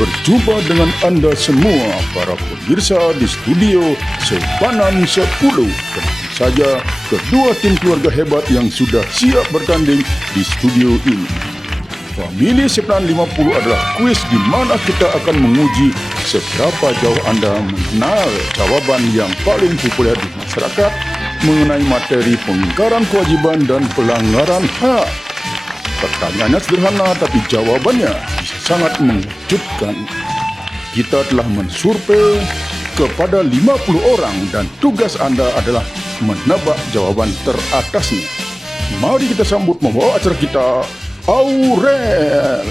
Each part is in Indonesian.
berjumpa dengan Anda semua para pemirsa di studio Sepanan 10. Tentu saja kedua tim keluarga hebat yang sudah siap bertanding di studio ini. Famili Sepanan 50 adalah kuis di mana kita akan menguji seberapa jauh Anda mengenal jawaban yang paling populer di masyarakat mengenai materi pengingkaran kewajiban dan pelanggaran hak. Pertanyaannya sederhana, tapi jawabannya bisa sangat mengejutkan. Kita telah mensurvei kepada 50 orang dan tugas Anda adalah menebak jawaban teratasnya. Mari kita sambut membawa acara kita, Aurel.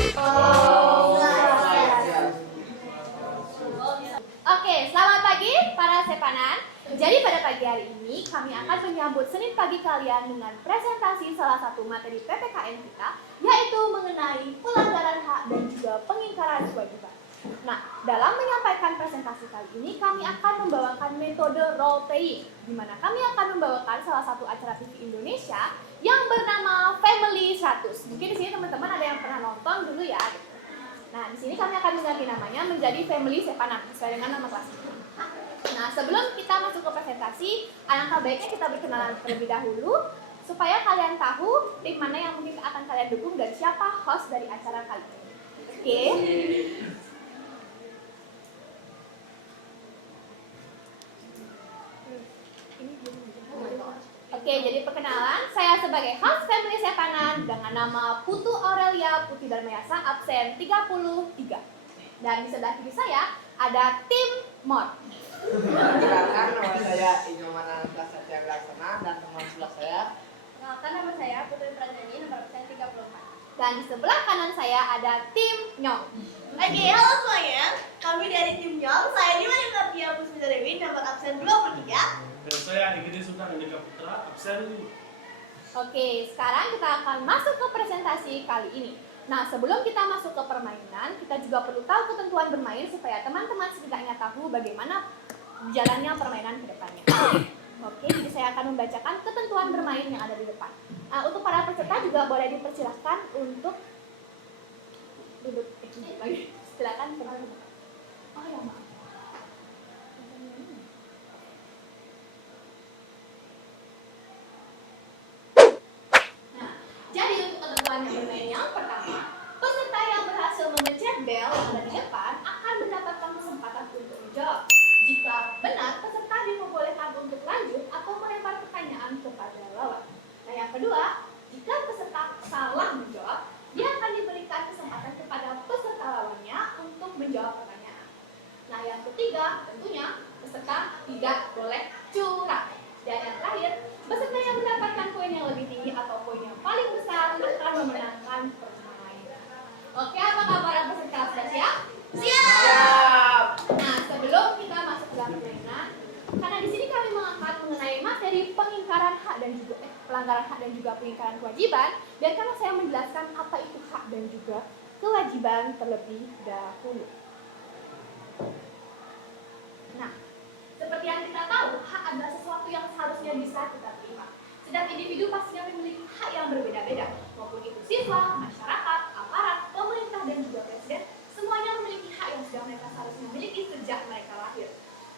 Oke, selamat pagi para Sepanan. Jadi pada pagi hari ini kami akan menyambut Senin pagi kalian dengan presentasi salah satu materi PPKN kita, yaitu mengenai pelanggaran hak dan juga pengingkaran kewajiban. Nah, dalam menyampaikan presentasi kali ini kami akan membawakan metode role playing, di mana kami akan membawakan salah satu acara TV Indonesia yang bernama Family 100. Mungkin di sini teman-teman ada yang pernah nonton dulu ya. Nah, di sini kami akan mengganti namanya menjadi Family Sepanan sesuai dengan nama kelas. Nah, sebelum kita masuk ke presentasi, alangkah baiknya kita berkenalan terlebih dahulu supaya kalian tahu tim mana yang mungkin akan kalian dukung dan siapa host dari acara kali ini. Oke. Oke, jadi perkenalan, saya sebagai host Family Sepanan dengan nama Putu Aurelia Putri Darmayasa, absen 33. Dan di sebelah kiri saya ada tim Mod. Perkenalkan, nama saya Inyoman Ananta Satya Laksana dan teman sebelah saya. Kenalkan, nama saya Putri Pranjani, nomor absen 34. Dan di sebelah kanan saya ada tim Nyong. Oke, halo semuanya. Kami dari tim Nyong. Saya Dimana Kartia Pusmita Dewi, nomor absen 23. Dan saya Igede Sultan Andika Putra, absen 5. Oke, sekarang kita akan masuk ke presentasi kali ini. Nah, sebelum kita masuk ke permainan, kita juga perlu tahu ketentuan bermain supaya teman-teman setidaknya tahu bagaimana jalannya permainan ke depannya. Oke, jadi saya akan membacakan ketentuan bermain yang ada di depan. Untuk para peserta juga boleh dipersilahkan untuk duduk. Silakan. Oh ya, maaf. Nah, jadi untuk ketentuan bermain yang pertama, peserta yang berhasil memencet bel yang ada di depan akan mendapatkan kesempatan untuk menjawab. Jika benar, peserta diperbolehkan untuk lanjut atau melempar pertanyaan kepada lawan. Nah, yang kedua, jika peserta salah menjawab, dia akan diberikan kesempatan kepada peserta lawannya untuk menjawab pertanyaan. Nah, yang ketiga, tentunya peserta tidak boleh curang. Dan yang terakhir, peserta yang mendapatkan poin yang lebih tinggi atau poin yang paling besar akan memenangkan permainan. Oke, apa kabar peserta? Sudah siap? Siap! Nah, sebelum kita masuk ke dalam permainan, karena di sini kami mengangkat mengenai materi pengingkaran hak dan juga pelanggaran hak dan juga pengingkaran kewajiban, dan karena saya menjelaskan apa itu hak dan juga kewajiban terlebih dahulu. Nah, seperti yang kita tahu, hak adalah sesuatu yang seharusnya bisa kita terima. Setiap individu pastinya memiliki hak yang berbeda-beda, maupun itu siswa, masyarakat, aparat, pemerintah, dan juga presiden. Semuanya memiliki hak yang sudah mereka seharusnya miliki sejak mereka lahir.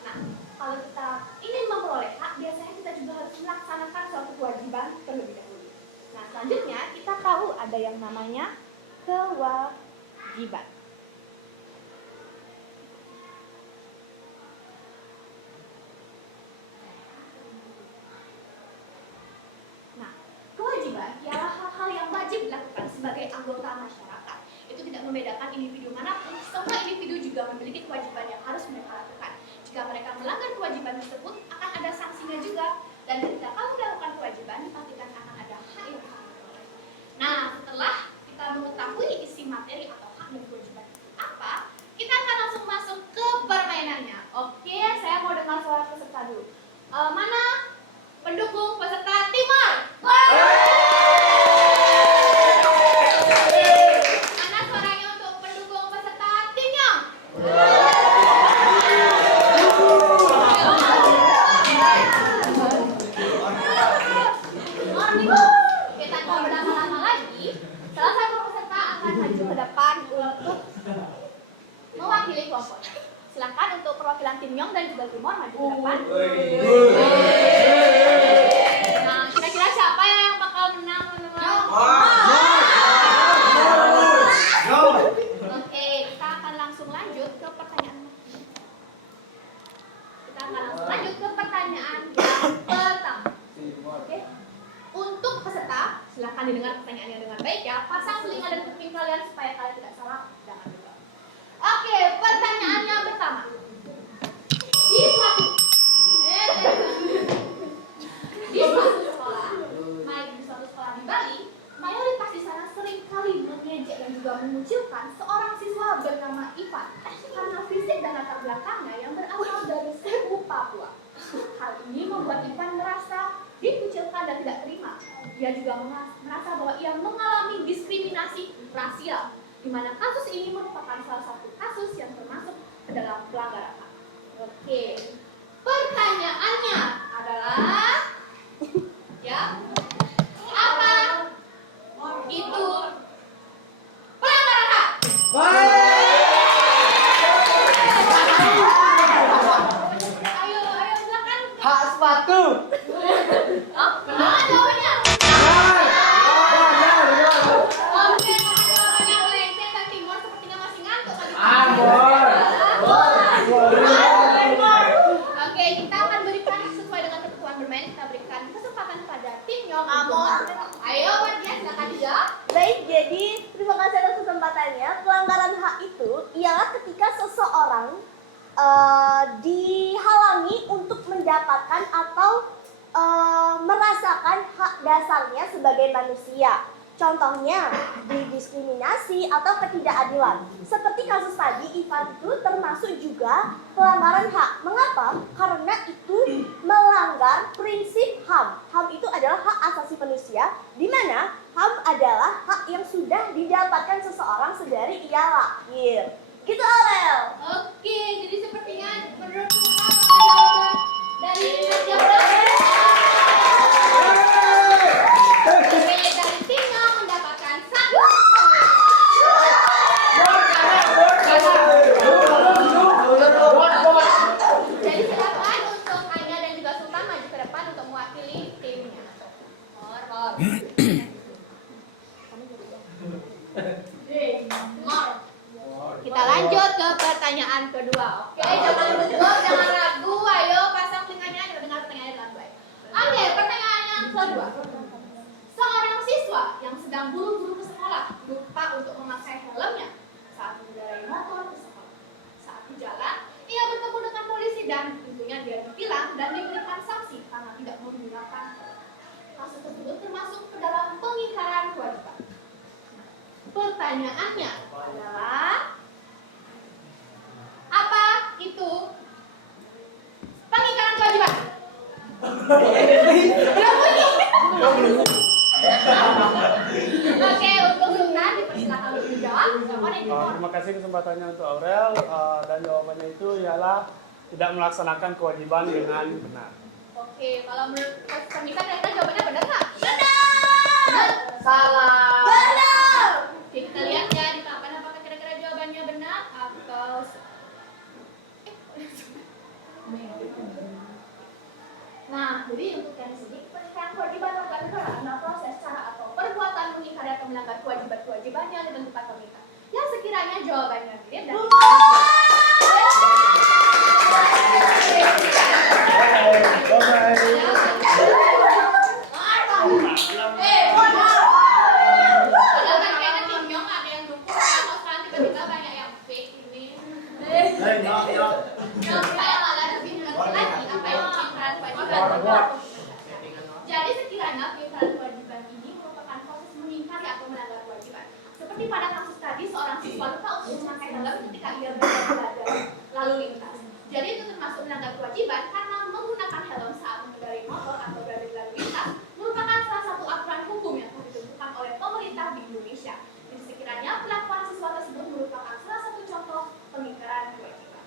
Nah, kalau kita ingin memperoleh hak, biasanya kita juga harus melaksanakan suatu kewajiban terlebih dahulu. Nah, selanjutnya kita tahu ada yang namanya kewajiban. Nah, kewajiban ialah hal-hal yang wajib dilakukan sebagai anggota masyarakat. Itu tidak membedakan individu manapun, semua individu juga memiliki kewajiban yang harus mereka lakukan. Jika mereka melanggar kewajiban tersebut, akan ada sanksinya juga. Dan ketika kamu melakukan kewajiban, dipastikan akan ada hak yang kamu peroleh. Nah, setelah kita mengetahui isi materi atau hak dan kewajiban apa, kita akan langsung masuk ke permainannya. Oke, saya mau dengar suara peserta dulu. Mana pendukung peserta Timor? Mana suaranya untuk pendukung peserta ke depan. Nah, kira-kira siapa yang bakal menang, teman-teman? Oke, kita akan langsung lanjut ke pertanyaan. Yang pertama. Oke. Untuk peserta, silahkan didengar pertanyaannya dengan baik ya. Pasang telinga dan kuping kalian supaya kalian tidak salah. Jangan lupa. Oke, pertanyaan yang pertama. Di suatu sekolah di Bali, mayoritas di sana sering kali mengejek dan juga mengucilkan seorang siswa bernama Ivan karena fisik dan latar belakangnya yang berasal dari Cebu, Papua. Hal ini membuat Ivan merasa dikucilkan dan tidak terima. Dia juga merasa bahwa ia mengalami diskriminasi rasial, di mana kasus ini merupakan salah satu kasus yang termasuk ke dalam pelanggaran HAM. Oke, pertanyaannya adalah, ya, apa itu pelanggaran HAM? Ayo, silakan. Hak sepatu. Oh, benar jawabannya. Oke, jawabannya melenceng dan Timur sepertinya masih ngantuk tadi. Oke, kita akan berikan sesuai dengan ketentuan bermain. Kita berikan kesempatan kepada tim Nyong. Ayo, Mardia, silakan dijawab. Baik, jadi terima kasih atas kesempatannya. Pelanggaran hak itu ialah ketika seseorang dihalangi untuk mendapatkan atau merasakan hak dasarnya sebagai manusia. Contohnya, didiskriminasi atau ketidakadilan. Seperti kasus tadi, Ivan itu termasuk juga pelanggaran hak. Mengapa? Karena itu melanggar prinsip HAM. HAM itu adalah hak asasi manusia, di mana HAM adalah hak yang sudah didapatkan seseorang sedari ia lahir. Gitu, Aurel. Oke, jadi sepertinya menurut kita jawaban dari Mardia. Oke, dari tim Nyong mendapatkan 1. Jadi silakan untuk Anya dan juga Sultan maju ke depan untuk mewakili timnya. Mor. Kita lanjut ke pertanyaan kedua. Oke, jangan gugup, jangan ragu. Ayo pasang telinganya, kita dengar pertanyaannya dengan baik. Oke, pertanyaan yang kedua. Seorang siswa yang sedang buru-buru ke sekolah lupa untuk memakai helmnya saat mengendarai motor ke sekolah. Saat di jalan, ia bertemu dengan polisi dan tentunya dia ditilang dan diberikan sanksi karena tidak menggunakan helm. Kasus tersebut termasuk ke dalam pengingkaran kewajiban. Pertanyaannya adalah, apa itu pengingkaran kewajiban? Oke, untuk Sultan dipersilakan untuk dijawab. Terima kasih kesempatannya untuk Aurel, dan jawabannya itu ialah tidak melaksanakan kewajiban dengan benar. Oke, kalau menurut Mika kira-kira jawabannya benar nggak? Benar. Salah. Benar. Oke, kita lihat ya di papan apakah kira-kira jawabannya benar atau Nah, jadi untuk yang di sini pengingkaran kewajiban warga negara adalah proses, cara atau perbuatan mengingkari atau melanggar kewajiban-kewajiban yang ditentukan pemerintah. Yang sekiranya jawabannya mirip dan jadi sekiranya pengingkaran kewajiban ini merupakan proses mengingkari atau melanggar kewajiban. Seperti pada kasus tadi, seorang siswa lupa untuk memakai helm ketika ia berada lalu lintas. Jadi itu termasuk melanggar kewajiban karena menggunakan helm saat mengendarai motor atau berada di lalu lintas merupakan salah satu aturan hukum yang telah ditentukan oleh pemerintah di Indonesia. Jadi sekiranya perlakuan siswa tersebut merupakan salah satu contoh pengingkaran kewajiban.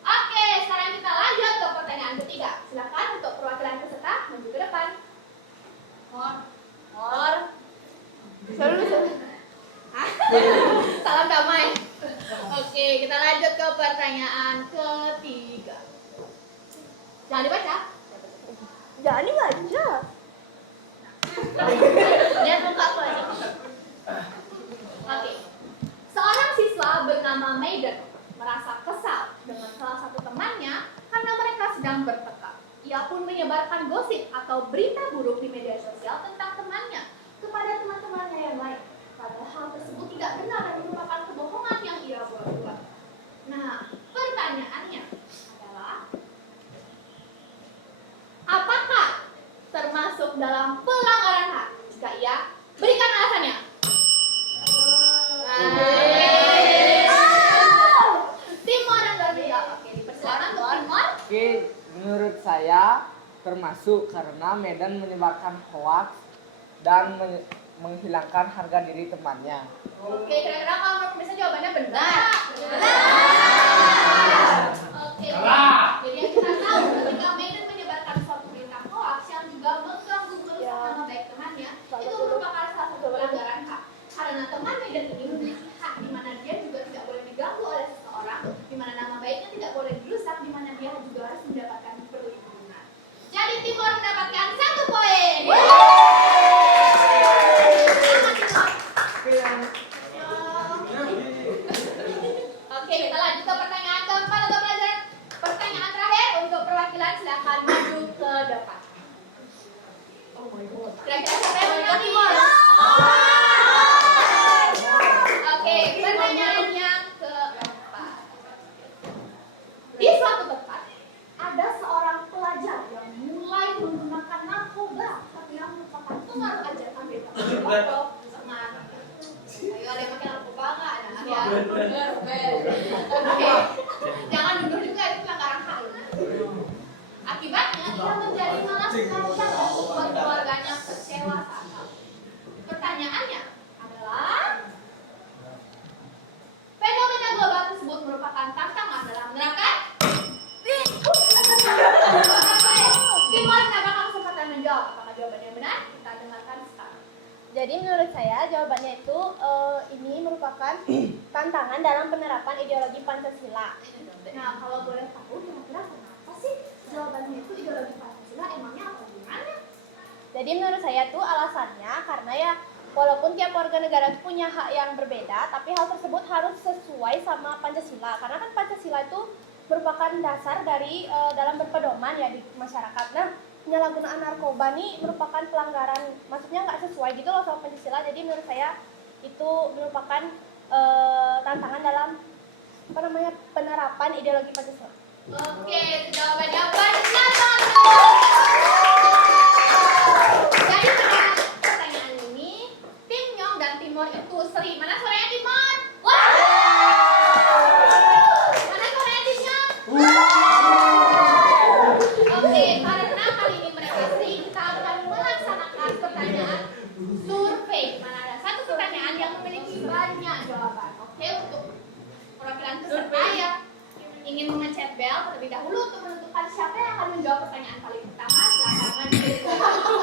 Oke, sekarang kita lanjut ke pertanyaan ketiga. Silakan untuk perwakilan peserta maju ke depan. Mor. Salam damai. Oke, kita lanjut ke pertanyaan ketiga. Jangan dibaca. Jangan dibaca. Lihat muka aku aja. Oke. Seorang siswa bernama Maiden merasa kesal dengan salah satu temannya karena mereka sedang bertengkar. Ia pun menyebarkan gosip atau berita buruk di media sosial tentang temannya kepada teman-temannya yang lain. Padahal hal tersebut tidak benar dan merupakan kebohongan yang ia buat. Nah, pertanyaannya adalah, apakah termasuk dalam pelanggaran HAM? Jika iya, berikan alasannya. Timor yang berbeda. Oke, dipersilakan untuk Timor. Oke, menurut saya termasuk karena Medan menyebarkan hoax dan menghilangkan harga diri temannya. Oke, kira-kira kalau menurut pemirsa jawabannya benar. Oke. Jadi yang kita tahu ketika Medan menyebarkan suatu berita hoax yang juga mengganggu kerusakan nama baik temannya, itu merupakan salah satu pelanggaran hak. Karena teman Medan ini memiliki hak di mana dia juga tidak boleh diganggu oleh seseorang, di mana nama baiknya tidak boleh dirusak, di mana dia juga harus mendapatkan perlindungan. Jadi Timor mendapatkan 1 poin. Oke, kita lanjut ke pertanyaan keempat atau pelajaran. Pertanyaan terakhir untuk perwakilan, silakan maju ke depan. Kira-kira siapa yang menang Timor? Oke, pertanyaan yang keempat. Di suatu tempat ada seorang pelajar yang mulai menggunakan narkoba, tapi yang merupakan pengaruh ajaran bebas. Semangat. Ayo, ada yang pakai narkoba nggak? Nah, ya. Oke. Jangan duduk juga, itu pelanggaran HAM. Akibatnya ia menjadi malas melakukan untuk membuat keluarganya kecewa saat hal. Pertanyaannya adalah, fenomena global tersebut merupakan tantangan dalam menerapkan. Timor mendapatkan kesempatan menjawab. Apakah jawabannya benar? Kita dengarkan sekarang. Jadi menurut saya jawabannya itu ini merupakan tantangan dalam penerapan ideologi Pancasila. Nah, kalau boleh tahu kira-kira kenapa sih jawabannya itu ideologi Pancasila, emangnya apa gimana? Jadi menurut saya tuh alasannya karena ya walaupun tiap warga negara itu punya hak yang berbeda, tapi hal tersebut harus sesuai sama Pancasila. Karena kan Pancasila itu merupakan dasar dari dalam berpedoman ya di masyarakat. Nah, penyalahgunaan narkoba nih merupakan pelanggaran, maksudnya nggak sesuai gitu loh sama Pancasila. Jadi menurut saya itu merupakan tantangan dalam penerapan ideologi Pancasila. Oke, jawabannya benar. Jadi pada pertanyaan ini, Tim Nyong dan Timor itu seri. Mana suaranya Timor? Wah! Mana suaranya Tim Nyong? Oke, karena kali ini mereka seri, kita akan melaksanakan pertanyaan survei. Mana ada satu pertanyaan yang memiliki banyak jawaban. Oke, untuk perwakilan peserta ya ingin memencet bel terlebih dahulu untuk menentukan siapa yang akan menjawab pertanyaan paling pertama. Silakan maju.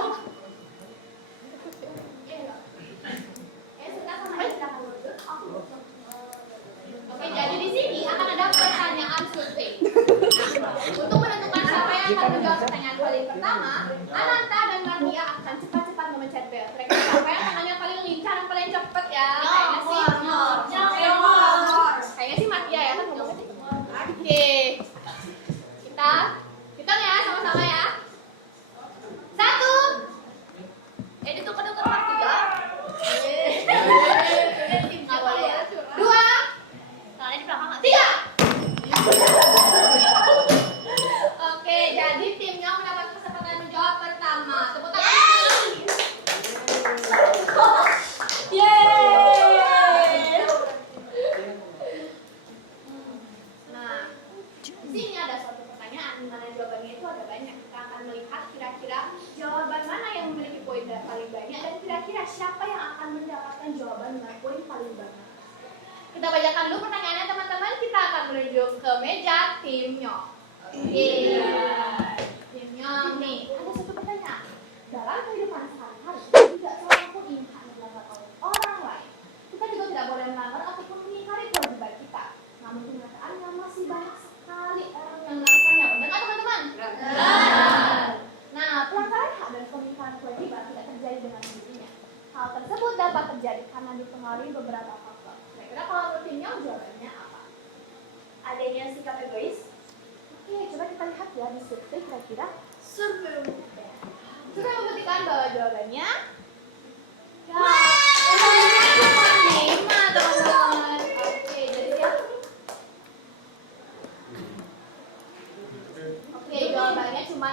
Sudah sama silakan mundur. Oke, jadi di sini akan ada pertanyaan survei. Untuk menentukan siapa yang akan menjawab pertanyaan paling pertama, Ananta dan Marnia akan cepat-cepat memencet bel. Kira-kira siapa yang tangannya paling lincah dan paling cepat ya? Kayaknya sih Marnia ya kan ngomongnya. Oke, kita hitung ya sama-sama ya. 1. Dituker-tuker 3. Nggak boleh ya. 2. Tangannya di belakang nggak? 3. Oke, jadi timnya mendapat kesempatan menjawab pertama. Tepuk tangan. Yeay. Nah, di sini ada suatu pertanyaan di mana jawabannya itu ada banyak. Kita akan melihat kira-kira jawaban mana yang memiliki poin paling banyak dan kira-kira siapa yang akan mendapatkan jawaban dengan poin paling banyak. Kita bacakan dulu pertanyaannya teman-teman. Kita akan menuju ke meja Tim Nyong. Oke. Tim Nyong nih, ada satu pertanyaan. Dalam kehidupan sehari-hari, tidak seorang pun ingin hak dilakukan oleh orang lain. Kita juga tidak boleh melanggar ataupun mengingkari kewajiban kita. Namun kenyataannya masih banyak sekali orang yang melakukannya. Benar teman-teman? Benar. karena dipengaruhi beberapa faktor. Kira-kira kalau menurut timnya jawabannya apa? Adanya sikap egois. Oke, coba kita lihat ya di survei kira-kira. Survei. Survei membuktikan bahwa jawabannya ya, lima teman-teman. Oke, jadi siapa? Oke, jawabannya cuma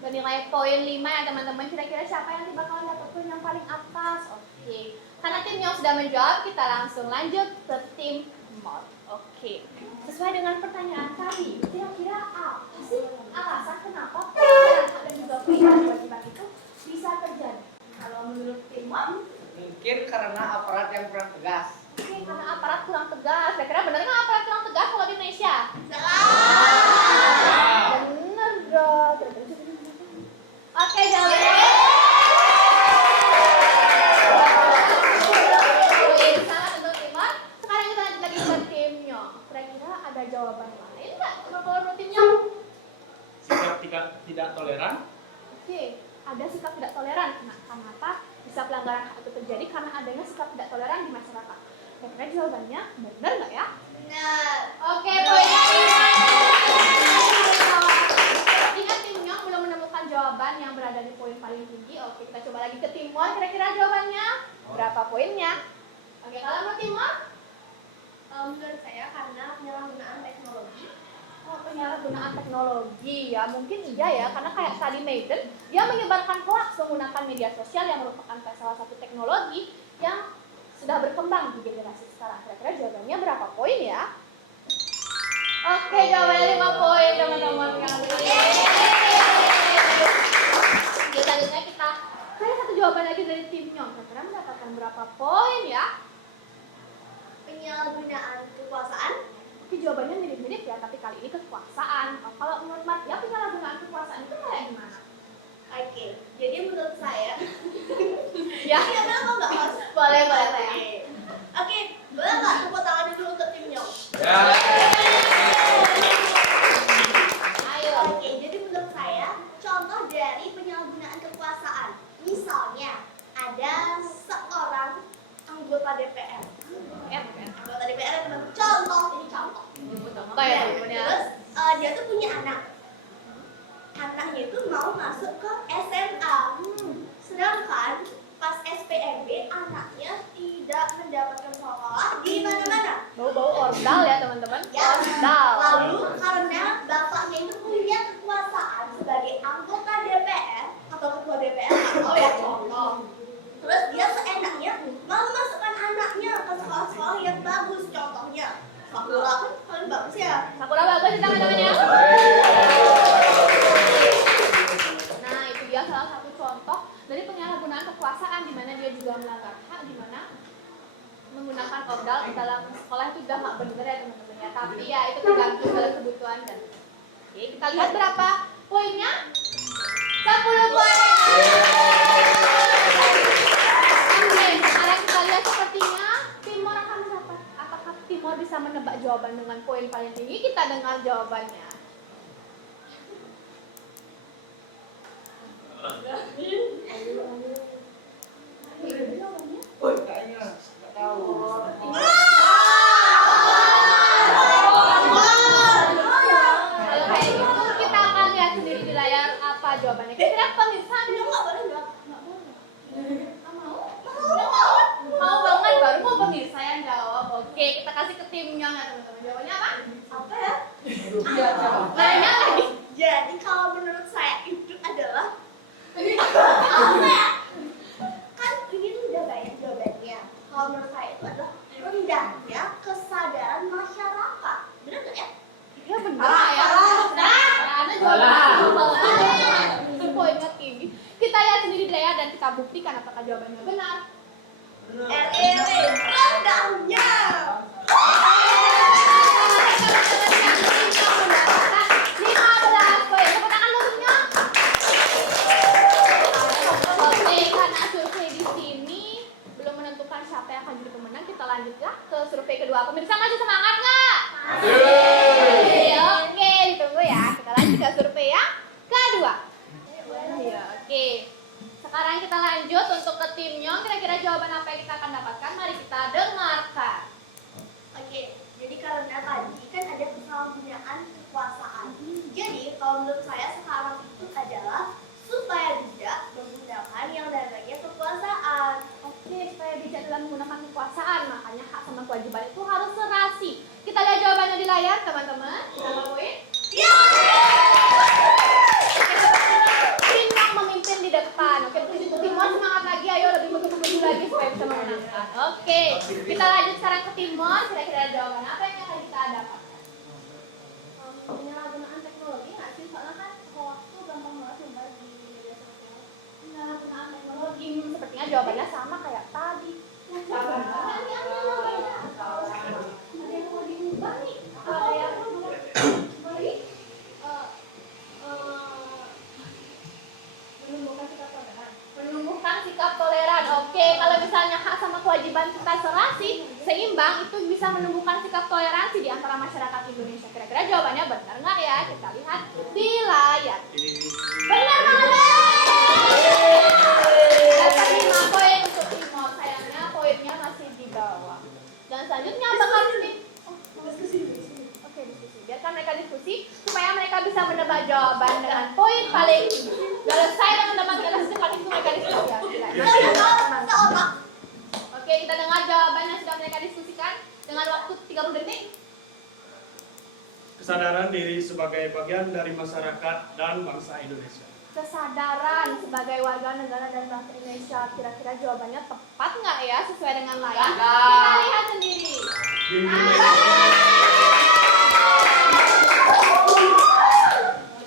bernilai poin 5 ya teman-teman. Kira-kira siapa yang bakal dapat poin yang paling atas? Oke, karena timnya sudah menjawab, kita langsung lanjut ke tim mod. Oke, sesuai dengan pertanyaan tadi, kira-kira apa sih alasan kenapa pelanggaran hak dan juga kewajiban itu bisa terjadi? Kalau menurut tim mod, Mungkin karena aparat yang kurang tegas. oke, karena aparat kurang tegas. Kira-kira benar nggak aparat kurang tegas kalau di Indonesia? Bener dong. Oke, jawabannya. Poin sangat untuk tim mod. Sekarang kita lanjut lagi ke timnya. Kira-kira ada jawaban lain nggak kalau menurut timnya? Sikap tidak toleran. Oke, ada sikap tidak toleran. Nah, kenapa bisa pelanggaran hak itu terjadi? Karena adanya sikap tidak toleran di masyarakat. Kira-kira jawabannya benar nggak ya? Benar. Oke, poinnya 5. Ingat timnya belum menemukan jawaban yang berada di poin paling tinggi. Oke, kita coba lagi ke Timon. Kira-kira jawabannya berapa poinnya? Oke, kalau menurut Timon? Menurut saya karena penyalahgunaan teknologi. Oh, penyalahgunaan teknologi ya, mungkin iya ya, karena kayak tadi Maiden, dia menyebarkan hoax menggunakan media sosial yang merupakan salah satu teknologi yang sudah berkembang di generasi sekarang. Kira-kira jawabannya berapa poin ya? Oke, jawabannya 5 poin teman-teman yang Oke, selanjutnya kita cari satu jawaban lagi dari tim Nyong. Kira-kira mendapatkan berapa poin ya? Penyalahgunaan kekuasaan. Oke, jawabannya mirip-mirip ya, tapi kali ini kekuasaan. Kalau menurut Martia, penyalahgunaan kekuasaan itu kayak gimana? Oke, jadi menurut saya Ya, Iya, benar kok nggak Mas? boleh saya. Oke, boleh nggak tepuk tangan dulu untuk tim Nyong? Ayo. Oke, jadi menurut saya contoh dari penyalahgunaan kekuasaan. Misalnya ada seorang anggota DPR. Anggota DPR ya teman. Contoh ini contoh. Apa ya Nah, temennya? terus dia tuh punya anak. Anaknya itu mau masuk ke SMA. Sedangkan pas SPMB anaknya tidak mendapatkan sekolah di mana-mana. Bau-bau ordal ya teman-teman. Ya. Ordal. Lalu karena bapaknya itu punya kekuasaan sebagai anggota DPR atau ketua DPR atau ya contoh. Terus dia seenaknya mau masukkan anaknya ke sekolah-sekolah yang bagus, contohnya Sakura kan paling bagus ya. Sakura bagus di tangan-tangannya. Nah, itu dia salah satu contoh dari penyalahgunaan kekuasaan di mana dia juga melanggar hak, di mana menggunakan ordal dalam sekolah itu udah nggak benar ya teman-teman ya. Tapi ya itu tergantung pada kebutuhan dan. Oke, kita lihat berapa poinnya? 10 poin. Oke, sekarang kita lihat sepertinya Timor akan mendapat. Apakah Timor bisa menebak jawaban dengan poin paling tinggi? Kita dengar jawabannya. Kayaknya nggak tahu. Kalau kayak gitu kita akan lihat sendiri di layar apa jawabannya. Kira-kira pemirsa Dia nggak boleh nggak? nggak boleh. Mau banget baru mau pemirsa yang jawab. Oke, kita kasih ke timnya ya teman-teman. Jawabannya apa? Apa ya? Banyak lagi. Jadi kalau menurut saya itu adalah apa ya? Kan ini tuh udah banyak jawabannya. Kalau menurut saya itu adalah rendahnya kesadaran masyarakat. Benar nggak ya? Ya benar ya. Ada jawabannya. Itu poinnya tinggi. Kita lihat sendiri di layar dan kita buktikan apakah jawabannya benar. Rendahnya. Survei kedua. Pemirsa masih semangat nggak? Masih. Oke, ditunggu ya. Kita lanjut ke survei yang kedua. Ya, oke. Sekarang kita lanjut untuk ke tim Nyong. Kira-kira jawaban apa yang kita akan dapatkan? Mari kita dengarkan. Oke, jadi karena tadi kan ada penyalahgunaan kekuasaan. Jadi kalau menurut saya sekarang itu adalah supaya bijak menggunakan yang namanya kekuasaan. Oke, supaya bijak dalam menggunakan kekuasaan, makanya hak sama kewajiban itu harus serasi. Kita lihat jawabannya di layar, teman-teman. Kita lakuin. Ya! Tim yang memimpin di depan. Oke, Timon semangat lagi, ayo lebih maju lagi supaya bisa memenangkan. Oke, kita lanjut sekarang ke Timon. Kira-kira jawaban apa yang akan kita dapatkan? Penyalahgunaan teknologi nggak sih? Soalnya kan hoax tuh gampang banget nyebar di media sosial. Penyalahgunaan teknologi sepertinya jawabannya sama kayak tadi. Ada yang mau diubah nih? Ada yang beri? Menumbuhkan sikap toleran. Oke, kalau misalnya hak sama kewajiban kita serasi, seimbang, itu bisa menumbuhkan sikap toleransi di antara masyarakat Indonesia. Kira-kira jawabannya benar nggak ya? Kita lihat di layar. Benar banget! Dapat 5 poin untuk Timor. Sayangnya poinnya masih di bawah. Dan selanjutnya bakal Oke, diskusi. Biarkan mereka diskusi supaya mereka bisa menebak jawaban dengan poin paling tinggi. Kalau saya teman-teman kalian secepat itu mereka diskusi ya. Oke, kita dengar jawaban yang sudah mereka diskusikan dengan waktu 30 detik. Kesadaran diri sebagai bagian dari masyarakat dan bangsa Indonesia. Kesadaran sebagai warga negara dan bangsa Indonesia. Kira-kira jawabannya tepat nggak ya sesuai dengan layar? Kita lihat sendiri.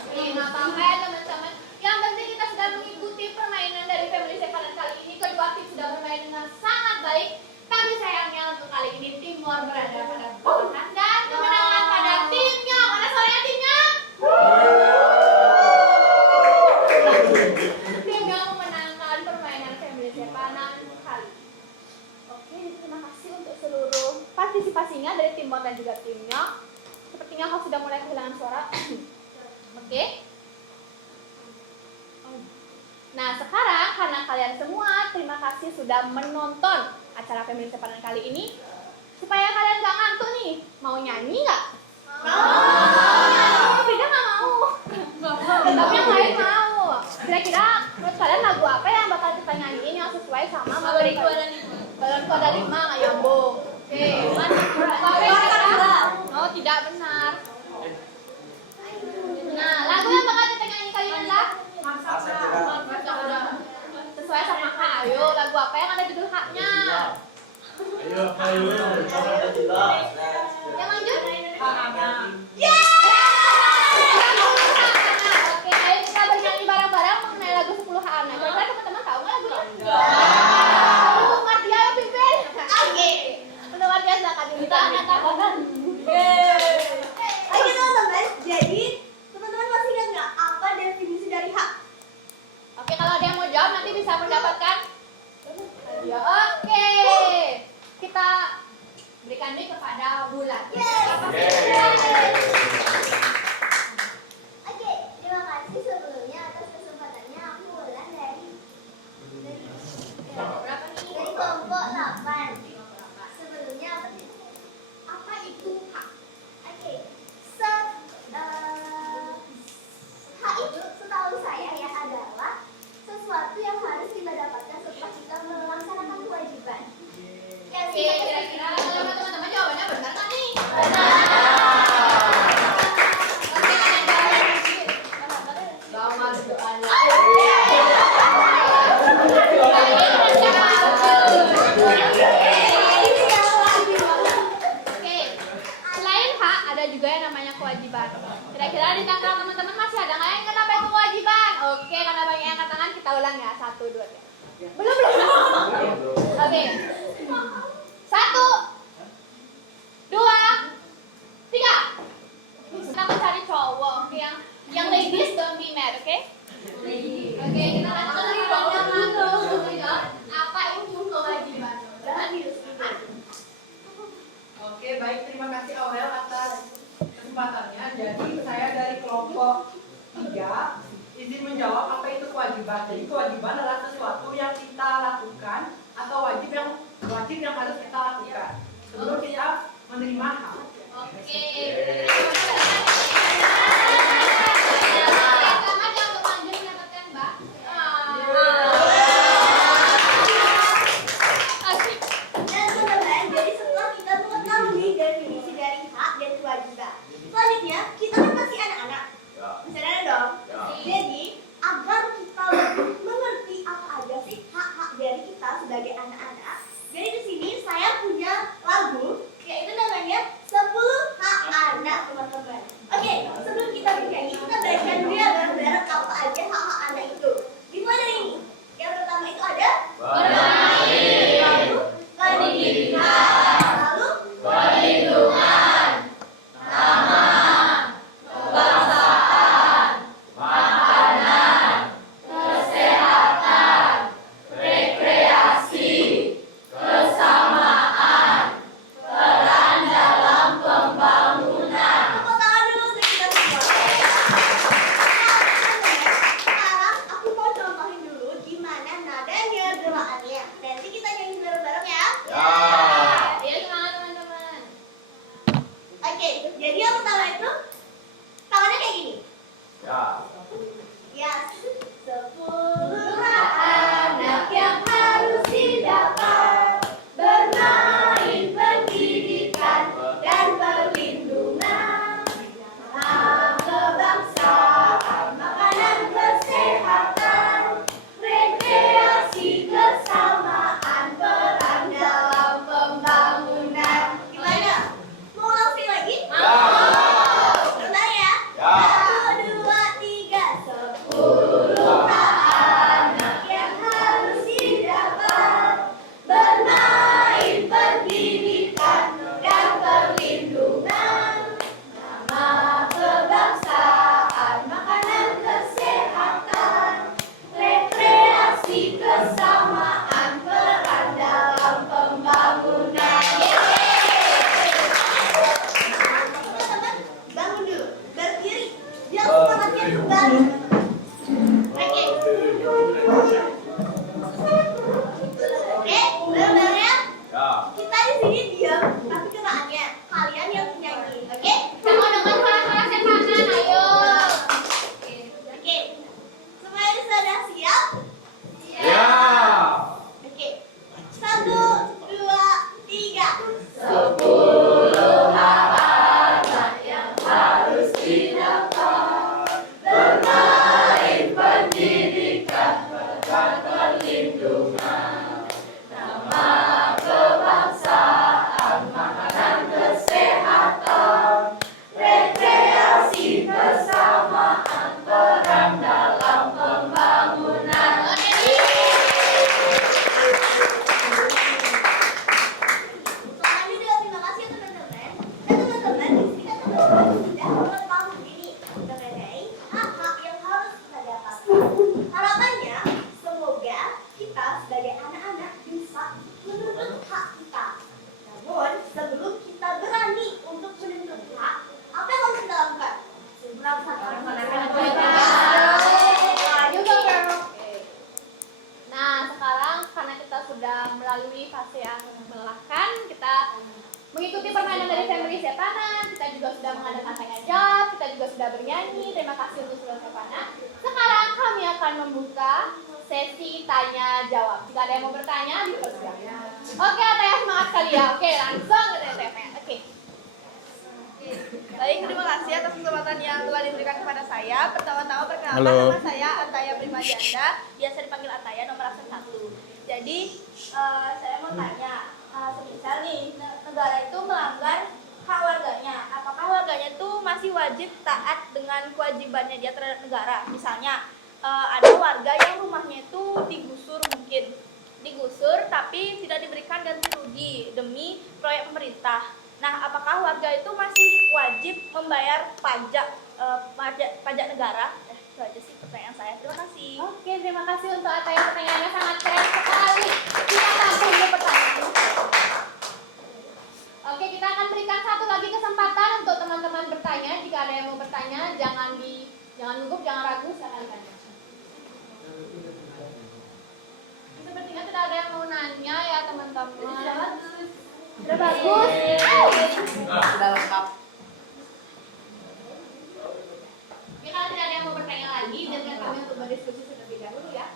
Oke, nggak apa-apa ya teman-teman. Yang penting kita sudah mengikuti permainan dari Family Sepanan kali ini. Kedua tim sudah bermain dengan sangat baik. Tapi sayangnya untuk kali ini Timor berada pada kemenangan dan kemenangan pada timnya. Mana suaranya timnya? Tim yang memenangkan permainan Family Sepanan kali ini. Oke, terima kasih untuk seluruh partisipasinya dari Timor dan juga timnya. Sepertinya kau sudah mulai kehilangan suara. Oke. Nah, sekarang karena kalian semua terima kasih sudah menonton acara Family Sepanan kali ini. Supaya kalian gak ngantuk nih, mau nyanyi nggak? Mau. Frida nggak mau. Tapi yang lain mau. Kira-kira menurut kalian lagu apa yang bakal kita nyanyiin yang sesuai sama Balonku ada 5 nggak nyambung? Oke, oh tidak benar. Nah, lagu yang bakal kita nyanyi kali ini adalah sesuai sama hak. Ayo, lagu apa yang ada judul haknya? Ayo. Yang lanjut? Hak anak. Oke, ayo kita bernyanyi bareng-bareng mengenai lagu 10 hak anak. Kira-kira teman-teman tahu nggak lagunya? Untuk Mardia ya, pimpin. Oke. Untuk Mardia silakan kita anak kapan? Oke teman-teman, jadi teman-teman masih ingat nggak apa definisi dari hak? Oke, kalau ada yang mau jawab nanti bisa mendapatkan hadiah. Oke. Kita berikan mic kepada Bulan. Oke, terima kasih sebelumnya atas kesempatannya. Aku Wulan dari Berapa nih? dari kelompok 8. Sebelumnya Apa itu hak? oke, hak itu setahu saya ya adalah sesuatu yang harus kita dapatkan setelah kita melaksanakan kewajiban. Oke, kira-kira teman-teman jawabannya benar nggak nih? Oke, kalian jawab. Selamat doanya. Oke, selain hak ada juga yang namanya kewajiban. Kira-kira di tanggal teman-teman masih ada nggak yang ingat apa itu kewajiban? Oke, karena banyak yang angkat tangan kita ulang ya. 1, 2, 3. Belum. Oke. 1, 2, 3. Kita mencari cowok, oke, yang ladies don't be mad, oke? Oke, kita lanjut lagi dulu. Apa itu kewajiban? Jangan didiskusikan. Oke, baik. Terima kasih Aurel atas kesempatannya. Jadi saya dari kelompok 3 izin menjawab apa itu kewajiban. kewajiban. Jadi kewajiban adalah sesuatu yang kita lakukan atau wajib yang harus kita lakukan sebelum kita menerima hak. Oke. Dan teman-teman, jadi setelah kita mengetahui definisi dari hak dan kewajiban, selanjutnya kita kan masih anak-anak. Masih anak dong. Jadi agar kita lebih mengerti apa aja sih hak-hak dari kita sebagai anak-anak. Jadi di sini saya punya lagu yaitu namanya 10 Hak Anak, teman-teman. Oke, sebelum kita bernyanyi, kita baca dulu ya bareng-bareng apa aja hak-hak anak itu. Dimulai dari ini. Yang pertama itu ada lalu pendidikan, lalu Perlindungan, kebangsaan, makanan, kesehatan, rekreasi, kesamaan, peran dalam pembangunan. tepuk tangan dulu untuk kita semua. Sekarang aku mau contohin dulu gimana nadanya, gerakannya. Nanti kita nyanyi bareng-bareng ya. Ya, semangat teman-teman. Oke, jadi yang pertama itu tangannya kayak gini. Yes. 10 hak Anak yang harus didapat, bermain pendidikan dan perlindungan, hak kebangsaan, makanan kesehatan, rekreasi kesamaan, peran dalam pembangunan. gimana? Mau langsung lagi? Bentar ya. 1, 2, 3. 10 anak yang harus didapat, bermain pendidikan dan perlindungan, nama kebangsaan, makanan kesehatan, rekreasi kesamaan, peran dalam pembangunan. Teman-teman, bangun dulu. Berdiri. Biar semangatnya kembali. Oke. Oke, bareng-bareng ya. Kita di sini diam, tapi gerakannya kalian yang menyanyi. Oke? Sama dengan suara-suara sepanan, ayo. Oke. Semuanya sudah siap? Oke. 1, 2, 3. 10 anak yang harus didapat, bermain pendidikan dan perlindungan, nama kebangsaan, makanan kesehatan, rekreasi kesamaan, peran dalam pembangunan. Soalnya juga terima kasih ya teman-teman. Dan teman-teman, di sini kan teman-teman sudah mengetahui ini mengenai hak-hak yang harus kita dapatkan. Harapannya, semoga kita sebagai anak-anak bisa menuntut hak kita. Namun, sebelum kita berani untuk menuntut hak, apa yang harus kita lakukan? Juga, girl. Nah, sekarang karena kita sudah melalui fase yang melelahkan, kita mengikuti permainan dari Family Sepana, kita juga sudah mengadakan tanya jawab, kita juga sudah bernyanyi. Terima kasih untuk seluruh Sepana. Sekarang kami akan membuka sesi tanya jawab. Jika ada yang mau bertanya, dipersilakan. Oke, Ataya semangat sekali ya. Oke, langsung ke tanya. Oke. Baik, terima kasih atas kesempatan yang telah diberikan kepada saya. Pertama-tama perkenalkan Halo. nama saya Ataya Primajanda, biasa dipanggil Ataya, nomor absen 1. Jadi, saya mau tanya, semisal nih, negara itu melanggar hak warganya, apakah warganya itu masih wajib taat dengan kewajibannya dia terhadap negara? Misalnya, ada warga yang rumahnya itu digusur mungkin, tapi tidak diberikan ganti rugi demi proyek pemerintah. Nah, apakah warga itu masih wajib membayar pajak negara? Itu aja sih pertanyaan saya. Terima kasih. Oke, terima kasih untuk Ataya, pertanyaannya sangat keren sekali. Kita langsung ke pertanyaan. Oke, kita akan berikan satu lagi kesempatan untuk teman-teman bertanya. Jika ada yang mau bertanya, jangan gugup, jangan ragu, silakan tanya. rekaman. Sudah bagus. Sudah lengkap. Ya, kalau tidak ada yang mau bertanya lagi, izinkan kami untuk berdiskusi terlebih dahulu ya.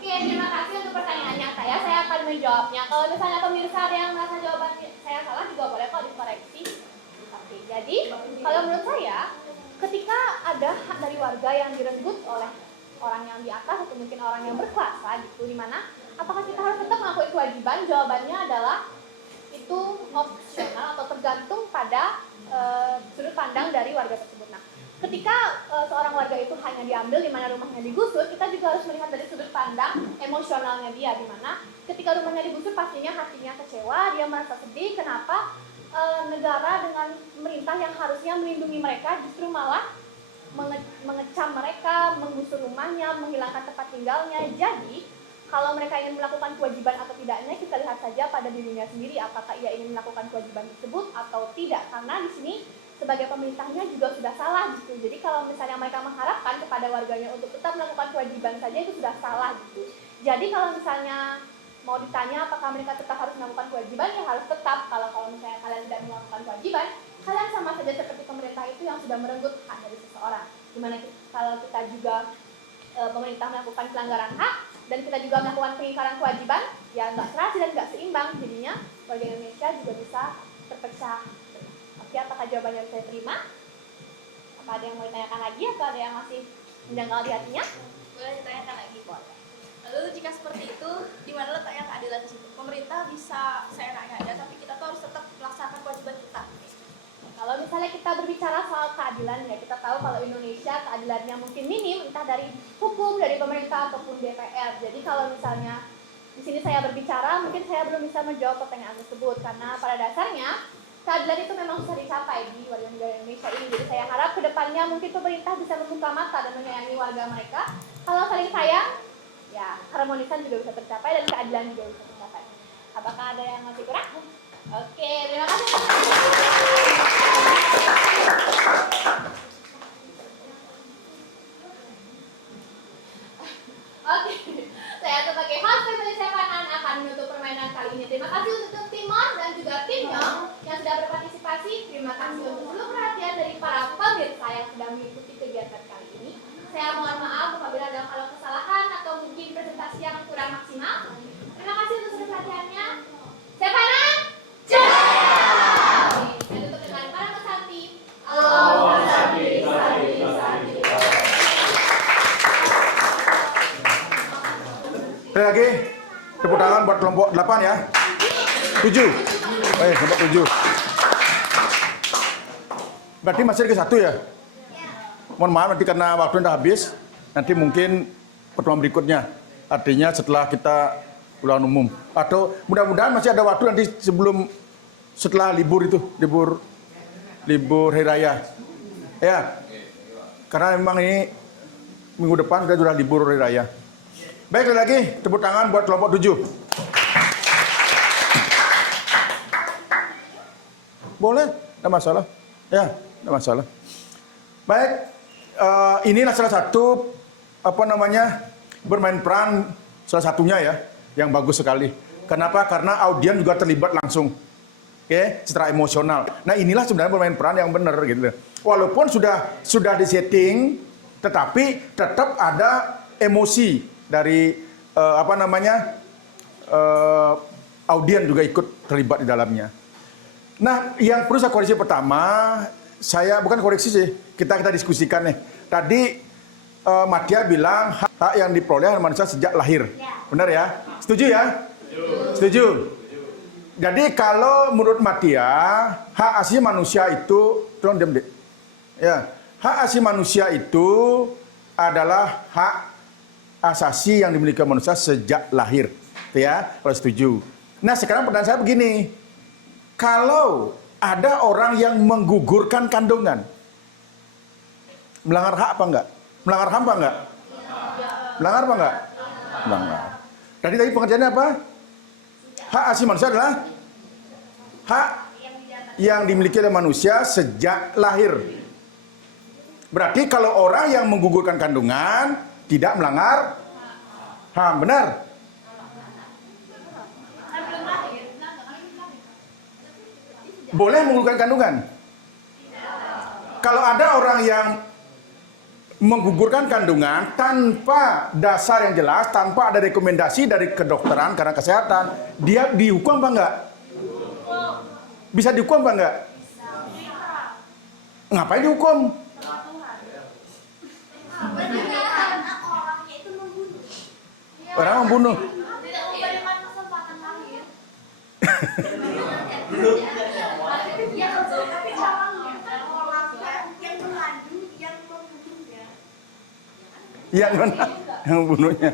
Oke, terima kasih untuk pertanyaannya saya akan menjawabnya. Kalau misalnya pemirsa ada yang merasa jawaban saya salah juga boleh kok dikoreksi. Oke, jadi kalau menurut saya ketika ada hak dari warga yang direnggut oleh orang yang di atas atau mungkin orang yang berkuasa gitu, di mana apakah kita harus tetap melakukan kewajiban? Jawabannya adalah itu opsional atau tergantung pada sudut pandang dari warga tersebut. Nah, ketika seorang warga itu hanya diambil di mana rumahnya digusur, kita juga harus melihat dari sudut pandang emosionalnya dia, di mana ketika rumahnya digusur pastinya hatinya kecewa, dia merasa sedih. Kenapa negara dengan pemerintah yang harusnya melindungi mereka justru malah mengecam mereka, menggusur rumahnya, menghilangkan tempat tinggalnya. Jadi kalau mereka ingin melakukan kewajiban atau tidaknya, kita lihat saja pada dirinya sendiri apakah ia ingin melakukan kewajiban tersebut atau tidak. Karena di sini sebagai pemerintahnya juga sudah salah gitu. Jadi kalau misalnya mereka mengharapkan kepada warganya untuk tetap melakukan kewajiban saja, itu sudah salah gitu. Jadi kalau misalnya mau ditanya apakah mereka tetap harus melakukan kewajiban, ya harus tetap. Kalau misalnya kalian tidak melakukan kewajiban, kalian sama saja seperti pemerintah itu yang sudah merenggut hak dari seseorang. Dimana kalau kita juga pemerintah melakukan pelanggaran hak dan kita juga melakukan pengingkaran kewajiban, ya nggak serasi dan nggak seimbang. Jadinya warga Indonesia juga bisa terpecah. Oke, apakah jawabannya bisa terima? Apa ada yang mau ditanyakan lagi atau ada yang masih menjangkau di hatinya? Boleh ditanyakan lagi, Pak. Lalu jika seperti itu, di mana letaknya keadilan di situ? Pemerintah bisa seenaknya aja, tapi kita tuh harus tetap melaksanakan kewajiban kita. Kalau misalnya kita berbicara soal keadilan, ya kita tahu kalau Indonesia keadilannya mungkin minim, entah dari hukum, dari pemerintah ataupun DPR. Jadi kalau misalnya di sini saya berbicara, mungkin saya belum bisa menjawab pertanyaan tersebut karena pada dasarnya keadilan itu memang susah dicapai di warga negara Indonesia ini. Jadi saya harap kedepannya mungkin pemerintah bisa membuka mata dan menyayangi warga mereka. Kalau saling sayang, ya harmonisan juga bisa tercapai dan keadilan juga bisa tercapai. Apakah ada yang masih kurang? Oke, terima kasih. Oke, saya sebagai host dari Sepanan akan menutup permainan kali ini. Terima kasih untuk tim Timor dan juga tim Yong yang sudah berpartisipasi. Terima kasih untuk seluruh perhatian dari para pemirsa yang sudah mengikuti kegiatan kali ini. Saya mohon maaf apabila ada hal kesalahan atau mungkin presentasi yang kurang maksimal. Terima kasih untuk seluruh perhatiannya. Sepanan jaya! Dan untuk dengan para pesanti. Sekali lagi, tepuk tangan buat kelompok 8 ya. 7. Kelompok 7. Berarti masih ada satu ya? Mohon maaf nanti karena waktu sudah habis. Nanti mungkin pertemuan berikutnya. Artinya setelah kita ulangan umum. Atau mudah-mudahan masih ada waktu nanti setelah libur itu. Libur Hari Raya. Ya. Karena memang ini minggu depan sudah libur Hari Raya. Baik, lagi tepuk tangan buat kelompok 7. Boleh, tidak masalah. Ya, tidak masalah. Baik, inilah salah satu bermain peran salah satunya ya, yang bagus sekali. Kenapa? Karena audien juga terlibat langsung, oke, secara emosional. Nah, inilah sebenarnya bermain peran yang benar gitu. Walaupun sudah disetting, tetapi tetap ada emosi dari audien juga ikut terlibat di dalamnya. Nah, yang perlu saya koreksi pertama, saya bukan koreksi sih, kita diskusikan nih. Tadi Matia bilang hak yang diperoleh manusia sejak lahir, benar ya? Setuju ya? Setuju. Jadi kalau menurut Matia, hak asasi manusia itu, tolong diam deh. Ya, hak asasi manusia itu adalah hak asasi yang dimiliki manusia sejak lahir. Ya, kalau setuju. Nah, sekarang pertanyaan saya begini. Kalau ada orang yang menggugurkan kandungan, melanggar hak apa enggak? Melanggar HAM apa enggak? Melanggar apa enggak? Melanggar. Tadi pengertiannya apa? Hak asasi manusia adalah hak yang dimiliki oleh manusia sejak lahir. Berarti kalau orang yang menggugurkan kandungan tidak melanggar HAM, benar? Boleh menggugurkan kandungan? Kalau ada orang yang menggugurkan kandungan tanpa dasar yang jelas, tanpa ada rekomendasi dari kedokteran karena kesehatan, dia dihukum apa enggak? Bisa dihukum apa enggak? Ngapain dihukum? Orang membunuh. Tidak memberikan kesempatan lahir. Yang mana? Yang membunuhnya.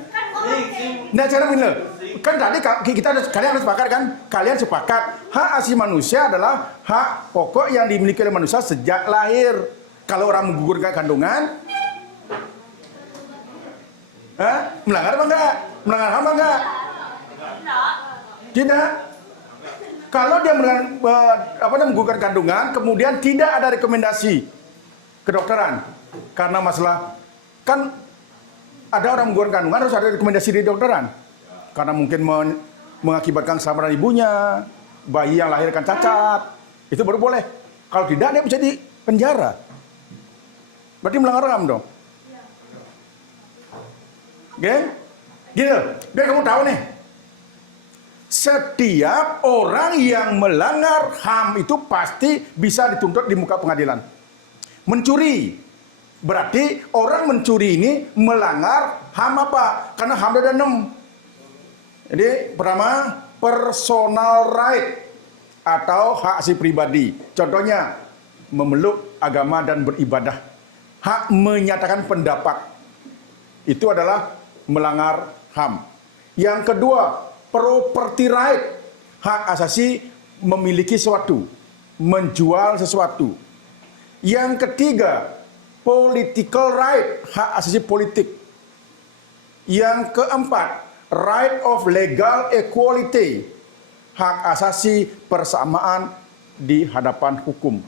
Nah, cara benar. Kan tadi kalian harus sepakat kan? Kalian sepakat hak asasi manusia adalah hak pokok yang dimiliki oleh manusia sejak lahir. Kalau orang menggugurkan kandungan, melanggar apa enggak? Melanggar HAM apa enggak? Tidak. Kalau dia menggugurkan kandungan, kemudian tidak ada rekomendasi kedokteran karena masalah, kan ada orang menggugurkan kandungan harus ada rekomendasi dari dokteran karena mungkin mengakibatkan keselamatan ibunya, bayi yang lahirkan cacat, itu baru boleh. Kalau tidak, dia bisa di penjara. Berarti melanggar HAM dong. Oke? Gini loh, biar kamu tahu nih. Setiap orang yang melanggar HAM itu pasti bisa dituntut di muka pengadilan. Mencuri. Berarti orang mencuri ini melanggar HAM apa? Karena HAM ada 6. Jadi pertama, personal right atau hak asasi pribadi. Contohnya, memeluk agama dan beribadah. Hak menyatakan pendapat. Itu adalah melanggar HAM. Yang kedua, property right, hak asasi memiliki sesuatu, menjual sesuatu. Yang ketiga, political right, hak asasi politik. Yang keempat, right of legal equality, hak asasi persamaan di hadapan hukum.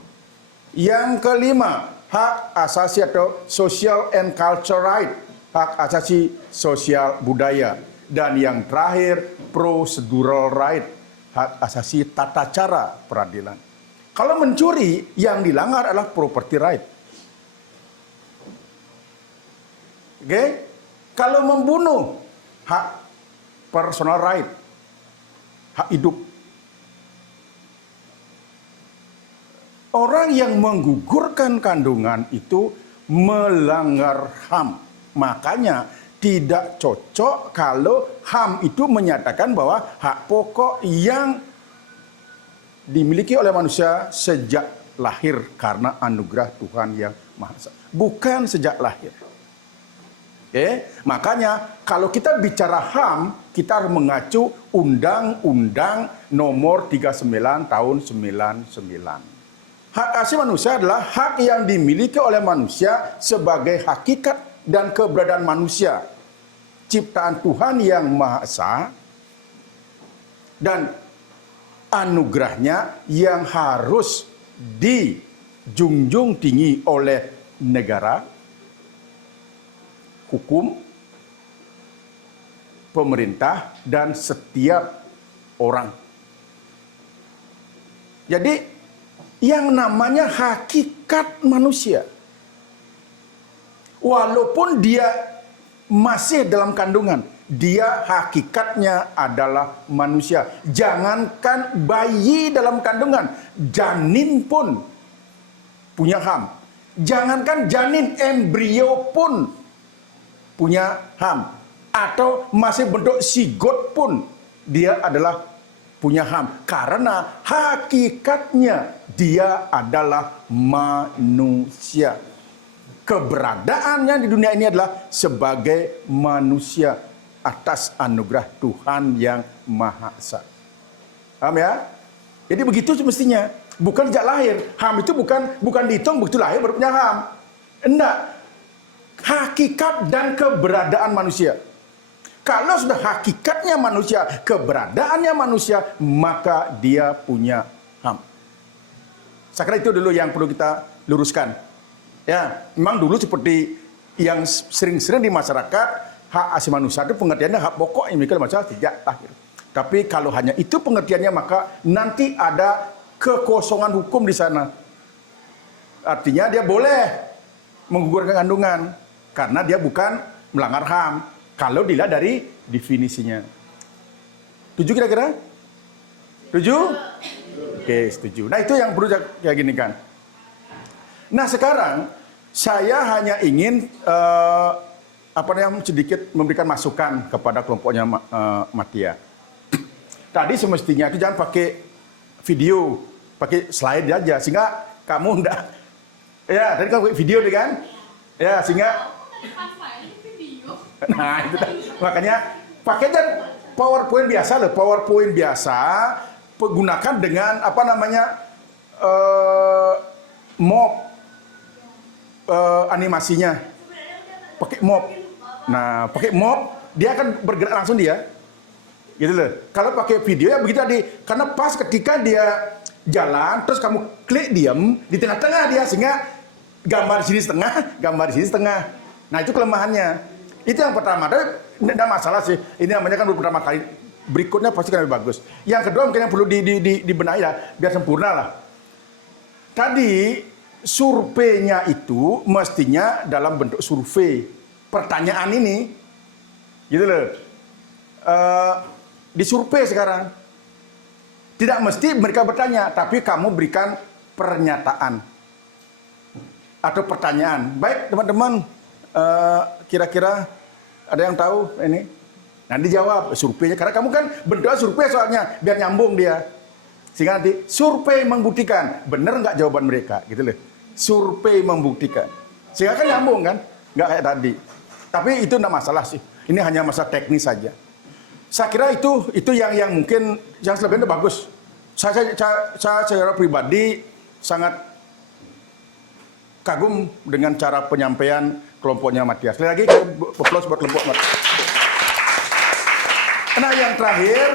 Yang kelima, hak asasi atau social and cultural right, hak asasi sosial budaya. Dan yang terakhir, procedural right, hak asasi tata cara peradilan. Kalau mencuri, yang dilanggar adalah property right. Oke? Kalau membunuh, hak personal right, hak hidup. Orang yang menggugurkan kandungan itu melanggar HAM. Makanya tidak cocok kalau HAM itu menyatakan bahwa hak pokok yang dimiliki oleh manusia sejak lahir karena anugerah Tuhan yang Maha Esa. Bukan sejak lahir. Makanya kalau kita bicara HAM, kita harus mengacu Undang-Undang Nomor 39 Tahun 99. Hak asasi manusia adalah hak yang dimiliki oleh manusia sebagai hakikat dan keberadaan manusia, ciptaan Tuhan yang Maha Esa, dan anugerahnya yang harus dijunjung tinggi oleh negara, hukum, pemerintah, dan setiap orang. Jadi, yang namanya hakikat manusia, walaupun dia masih dalam kandungan, dia hakikatnya adalah manusia. Jangankan bayi dalam kandungan, janin pun punya HAM. Jangankan janin, embrio pun punya HAM. Atau masih bentuk zigot pun dia adalah punya HAM. Karena hakikatnya dia adalah manusia. Keberadaannya di dunia ini adalah sebagai manusia. atas anugerah Tuhan yang Maha Esa. Paham ya? Jadi begitu semestinya. Bukan sejak lahir. HAM itu bukan dihitung begitu lahir baru punya HAM. Enggak. Hakikat dan keberadaan manusia. Kalau sudah hakikatnya manusia, keberadaannya manusia, maka dia punya HAM. Saya kira itu dulu yang perlu kita luruskan. Ya, memang dulu seperti yang sering-sering di masyarakat, hak asasi manusia itu pengertiannya hak pokok yang dimiliki oleh manusia sejak lahir. Tapi kalau hanya itu pengertiannya, maka nanti ada kekosongan hukum di sana. Artinya dia boleh menggugurkan kandungan karena dia bukan melanggar HAM kalau dilihat dari definisinya. Setuju kira-kira? Setuju? Oke, setuju. Nah, itu yang perlu saya gini kan. Nah, sekarang saya hanya ingin sedikit memberikan masukan kepada kelompoknya Matia. Tadi semestinya itu jangan pakai video, pakai slide aja sehingga kamu enggak. Ya, tadi kamu pakai video deh kan? Ya, sehingga nah, itu makanya pakai aja PowerPoint biasa loh, PowerPoint biasa, gunakan dengan mock animasinya. Pakai mock. Nah, pakai mock dia akan bergerak langsung dia. Gitu loh. Kalau pakai video ya begitu tadi. Karena pas ketika dia jalan terus kamu klik diam di tengah-tengah dia sehingga gambar di sini setengah, gambar di sini setengah. Nah, itu kelemahannya. Itu yang pertama. Tapi tidak masalah sih. Ini namanya kan baru pertama kali. Berikutnya pasti kan lebih bagus. Yang kedua mungkin yang perlu dibenahi ya, biar sempurna lah. Tadi surveinya itu mestinya dalam bentuk survei. Pertanyaan ini, gitu loh. Disurvei sekarang. Tidak mesti mereka bertanya, tapi kamu berikan pernyataan atau pertanyaan. Baik teman-teman, kira-kira ada yang tahu ini? Nanti jawab surveinya, karena kamu kan bentuknya survei soalnya, biar nyambung dia. Sehingga nanti survei membuktikan, benar nggak jawaban mereka, gitu loh. Survei membuktikan. Sehingga kan nyambung kan, nggak kayak tadi. Tapi itu enggak masalah sih. Ini hanya masalah teknis saja. Saya kira itu yang mungkin yang selebihnya bagus. Saya secara pribadi sangat kagum dengan cara penyampaian kelompoknya Matias. Sekali lagi aplaus buat kelompok Matias. Nah, yang terakhir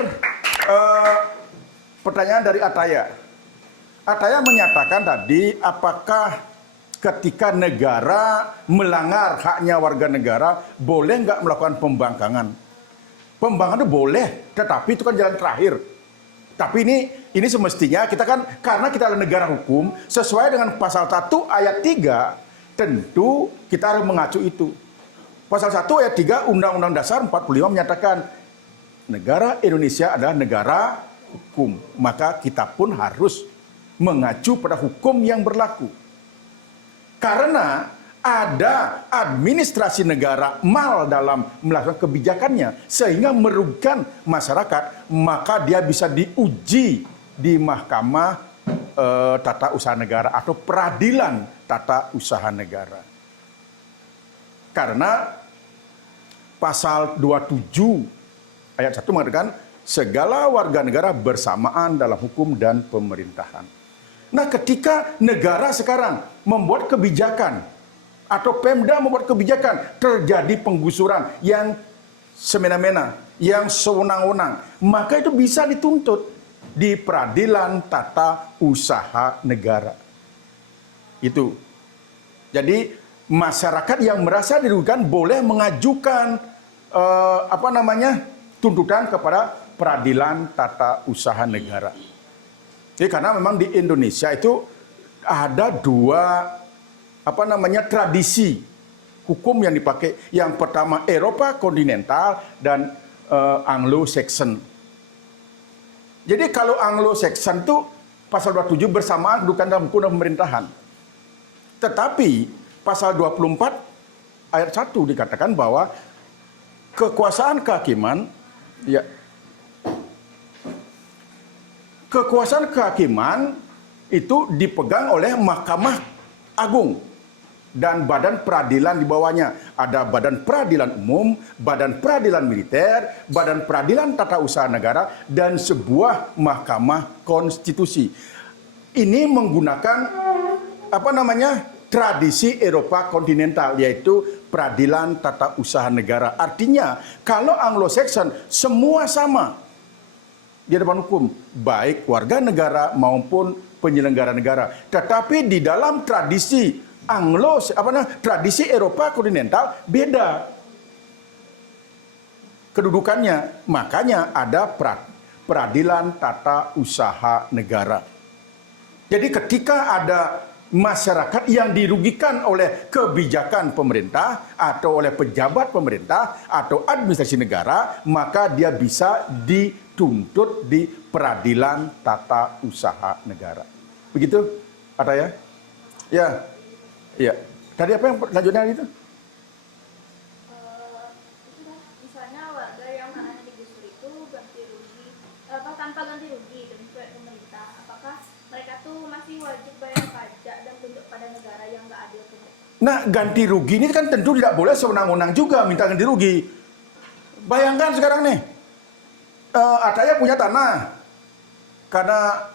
pertanyaan dari Ataya. Ataya menyatakan tadi, apakah ketika negara melanggar haknya warga negara, boleh nggak melakukan pembangkangan? Pembangkangan itu boleh, tetapi itu kan jalan terakhir. Tapi ini semestinya kita kan, karena kita adalah negara hukum, sesuai dengan pasal 1 ayat 3, tentu kita harus mengacu itu. Pasal 1 ayat 3 Undang-Undang Dasar 45 menyatakan, negara Indonesia adalah negara hukum. Maka kita pun harus mengacu pada hukum yang berlaku. Karena ada administrasi negara mal dalam melakukan kebijakannya sehingga merugikan masyarakat, maka dia bisa diuji di Mahkamah Tata Usaha Negara atau Peradilan Tata Usaha Negara. Karena pasal 27 ayat 1 mengatakan segala warga negara bersamaan dalam hukum dan pemerintahan. Nah, ketika negara sekarang membuat kebijakan atau Pemda membuat kebijakan, terjadi penggusuran yang semena-mena, yang sewenang-wenang, maka itu bisa dituntut di Peradilan Tata Usaha Negara. Itu. Jadi masyarakat yang merasa dirugikan boleh mengajukan tuntutan kepada Peradilan Tata Usaha Negara. Jadi karena memang di Indonesia itu ada dua tradisi hukum yang dipakai. Yang pertama Eropa kontinental dan Anglo-Saxon. Jadi kalau Anglo-Saxon itu pasal 27 bersamaan kedudukan dalam hukum dan pemerintahan. Tetapi pasal 24 ayat 1 dikatakan bahwa kekuasaan kehakiman kekuasaan kehakiman itu dipegang oleh Mahkamah Agung. dan badan peradilan di bawahnya. Ada Badan Peradilan Umum, Badan Peradilan Militer, Badan Peradilan Tata Usaha Negara, dan sebuah Mahkamah Konstitusi. Ini menggunakan tradisi Eropa kontinental, yaitu peradilan tata usaha negara. Artinya, kalau Anglo-Saxon semua sama di depan hukum, baik warga negara maupun penyelenggara negara. Tetapi di dalam tradisi tradisi Eropa kontinental beda kedudukannya. Makanya ada peradilan tata usaha negara. Jadi ketika ada masyarakat yang dirugikan oleh kebijakan pemerintah atau oleh pejabat pemerintah atau administrasi negara, maka dia bisa dituntut di peradilan tata usaha negara. Begitu, Ataya? Ya. Ya. Tadi apa yang lanjutnya itu? Misalnya warga yang tanahnya digusur itu ganti rugi, tanpa ganti rugi dengan pemerintah, apakah mereka tuh masih wajib bayar pajak dan tunduk pada negara yang nggak adil ke mereka? Nah, ganti rugi ini kan tentu tidak boleh sewenang-wenang juga minta ganti rugi. Bayangkan sekarang nih, Ataya punya tanah karena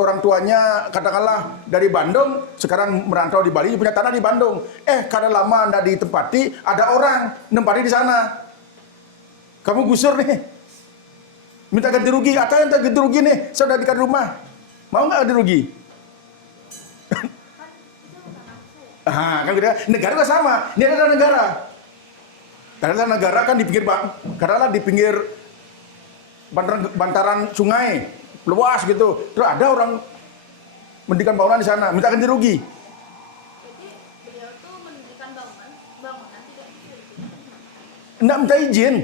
orang tuanya katakanlah dari Bandung, sekarang merantau di Bali, punya tanah di Bandung. Karena lama anda ditempati, ada orang nempati di sana. Kamu gusur nih, minta ganti rugi. Ataya minta ganti rugi nih, saya udah dikasih rumah. Mau nggak ganti rugi? Kan gitu ya. Negara juga sama. Ini adalah negara. Karena negara kan di pinggir bantaran sungai, luas gitu. Terus ada orang mendirikan bangunan di sana, minta ganti rugi. Jadi beliau tuh mendirikan bangunan tidak izin. Enggak minta izin.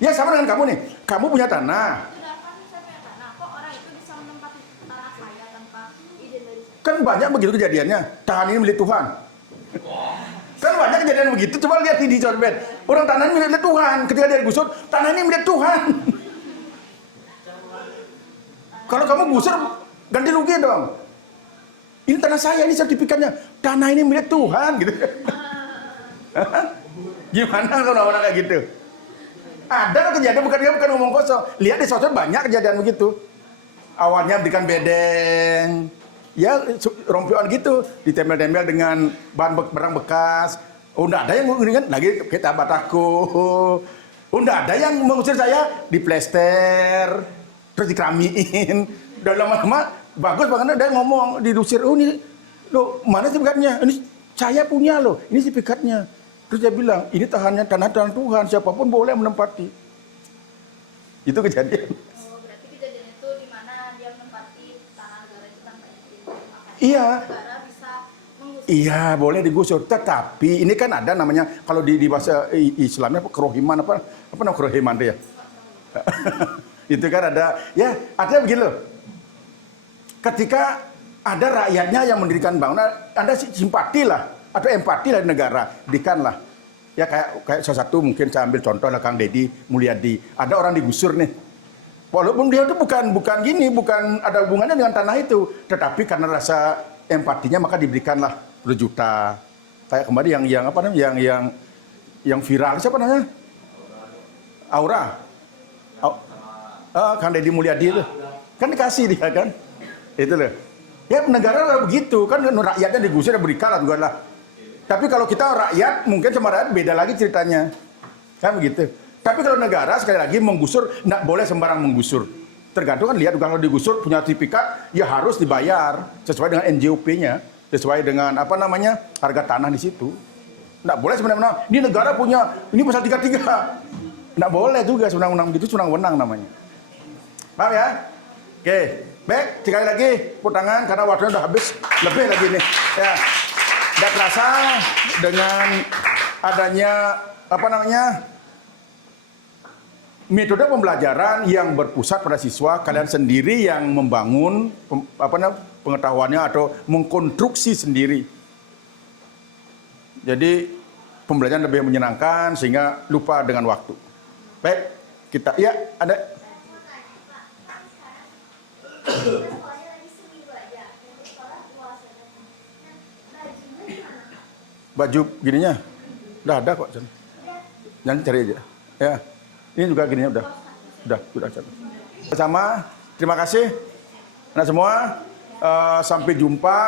Ya sama dengan kamu nih. Kamu punya tanah. Sudah kan saya punya tanah, kok orang itu bisa menempati tanah saya tanpa izin dari saya? Kan banyak begitu kejadiannya. Tanah ini milik Tuhan. Kan banyak kejadian begitu. Coba lihat di Corbet. Orang tanah ini milik Tuhan. Ketika dia digusur, tanah ini milik Tuhan. Kalau kamu gusur, ganti rugi dong. Ini tanah saya, ini sertifikatnya. Tanah ini milik Tuhan, gitu. Gimana kalau orang kayak gitu? Ada kejadian, bukan ngomong kosong. Lihat di sosmed banyak kejadian begitu. Awalnya berikan bedeng, ya rompioan gitu, ditempel-tempel dengan barang bekas. Enggak ada yang mengingat lagi kita bataku. Enggak ada yang mengusir saya, diplester, terus dikeramiin. Dan lama-lama bagus banget ada yang ngomong, diusir. Oh ini, loh mana sertifikatnya? Ini saya punya loh, ini sertifikatnya. Terus dia bilang, ini tanah Tuhan, siapapun boleh menempati. Itu kejadian. Oh, berarti kejadian itu di mana dia menempati tanah negara itu tanpa izin. Makanya Iya. negara bisa mengusir. Iya, boleh digusur. Tetapi ini kan ada namanya, kalau di bahasa Islamnya kerohiman apa nama kerohiman itu ya? Itu kan ada, ya artinya begini loh. Ketika ada rakyatnya yang mendirikan bangunan, Anda simpati lah atau empati lah di negara, dikanlah. Ya kayak salah satu mungkin saya ambil contoh lah Kang Deddy Mulyadi. Ada orang digusur nih. Walaupun dia itu bukan ada hubungannya dengan tanah itu, tetapi karena rasa empatinya maka diberikanlah 10 juta. Kayak kemarin yang viral siapa namanya? Aura. Kang Deddy Mulyadi itu. Kan dikasih dia kan. Itu loh. Ya negara begitu kan rakyatnya digusur diberikan lah juga lah. Tapi kalau kita rakyat mungkin sama rakyat beda lagi ceritanya. Kan begitu. Tapi kalau negara sekali lagi menggusur enggak boleh sembarang menggusur. Tergantung kan lihat kalau digusur punya sertifikat ya harus dibayar sesuai dengan NJOP-nya, sesuai dengan harga tanah di situ. Enggak boleh sebenarnya ini negara punya, ini pasal 33. Enggak boleh juga sebenarnya begitu senang-wenang namanya. Paham ya? Oke. Baik, sekali lagi tepuk tangan karena waktunya udah habis lebih lagi nih. Ya. Tidak terasa dengan adanya metode pembelajaran yang berpusat pada siswa, kalian sendiri yang membangun pengetahuannya atau mengkonstruksi sendiri. Jadi pembelajaran lebih menyenangkan sehingga lupa dengan waktu. Baik, kita ada. baju gininya. Udah ada kok. Jangan cari aja. Ya. Ini juga gininya udah. Sudah. Sama. Terima kasih. Nah semua, sampai jumpa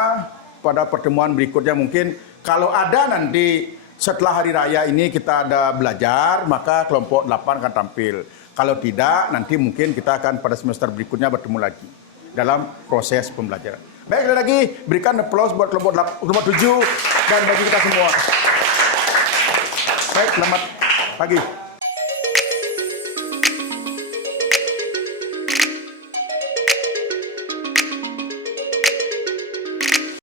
pada pertemuan berikutnya mungkin. Kalau ada nanti setelah hari raya ini kita ada belajar, maka kelompok 8 akan tampil. Kalau tidak, nanti mungkin kita akan pada semester berikutnya bertemu lagi dalam proses pembelajaran. Baik, sekali lagi berikan aplaus buat kelompok 7 dan bagi kita semua. Baik, selamat pagi.